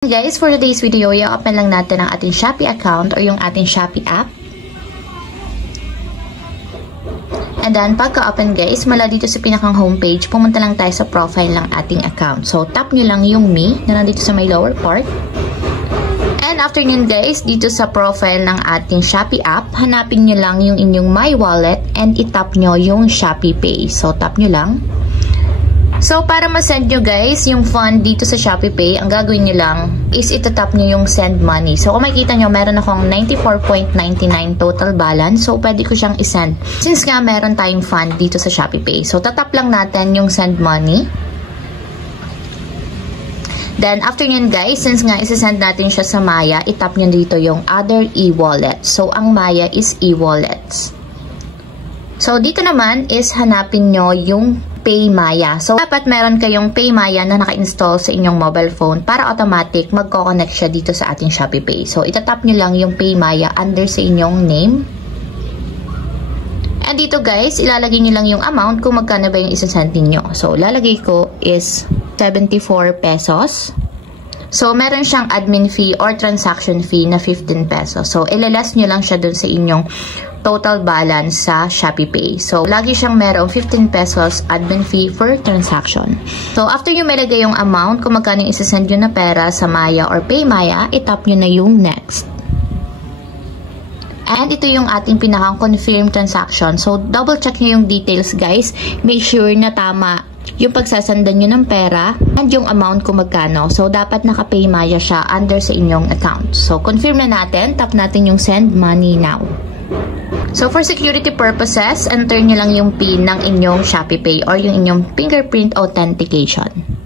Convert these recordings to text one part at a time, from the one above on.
Guys, for today's video, i-open lang natin ang ating Shopee account or yung ating Shopee app. And then, pagka-open guys, mula dito sa pinakang homepage, pumunta lang tayo sa profile ng ating account. So, tap nyo lang yung me na nandito sa may lower part. And after nyo guys, dito sa profile ng ating Shopee app, hanapin nyo lang yung inyong My Wallet and itap nyo yung Shopee Pay. So, tap nyo lang. So, para ma-send nyo guys yung fund dito sa Shopee Pay, ang gagawin nyo lang is itatap nyo yung send money. So, kung makikita nyo, meron akong 94.99 total balance. So, pwede ko siyang isend. Since nga meron tayong fund dito sa Shopee Pay. So, tatap lang natin yung send money. Then, after nyan guys, since nga isasend natin siya sa Maya, itap nyo dito yung other e-wallet. So, ang Maya is e-wallets. So, dito naman is hanapin nyo yung PayMaya. So, dapat meron kayong PayMaya na naka-install sa inyong mobile phone para automatic magko-connect siya dito sa ating Shopee Pay. So, itatap nyo lang yung PayMaya under sa inyong name. And dito guys, ilalagay nyo lang yung amount kung magkano ba yung isasend ninyo. So, lalagay ko is 74 pesos. So, meron siyang admin fee or transaction fee na 15 pesos. So, ilalas nyo lang siya dun sa inyong total balance sa Shopee Pay. So, lagi siyang merong 15 pesos admin fee for transaction. So, after nyo malagay yung amount, kung magkano yung isasend nyo na pera sa Maya or PayMaya, itap nyo na yung next. And ito yung ating pinaka-confirm transaction. So, double check nyo yung details guys. Make sure na tama yung pagsasandan nyo ng pera and yung amount kung magkano. So, dapat naka-PayMaya siya under sa inyong account. So, confirm na natin. Tap natin yung send money now. So, for security purposes, enter nyo lang yung PIN ng inyong Shopee Pay or yung inyong fingerprint authentication.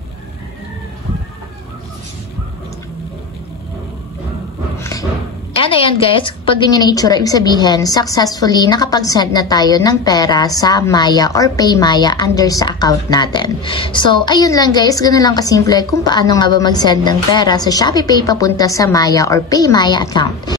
And ayan guys, pag ganyan na itsura, ibig sabihin, successfully nakapag-send na tayo ng pera sa Maya or PayMaya under sa account natin. So, ayun lang guys, ganun lang kasimple kung paano nga ba mag-send ng pera sa Shopee Pay papunta sa Maya or PayMaya account.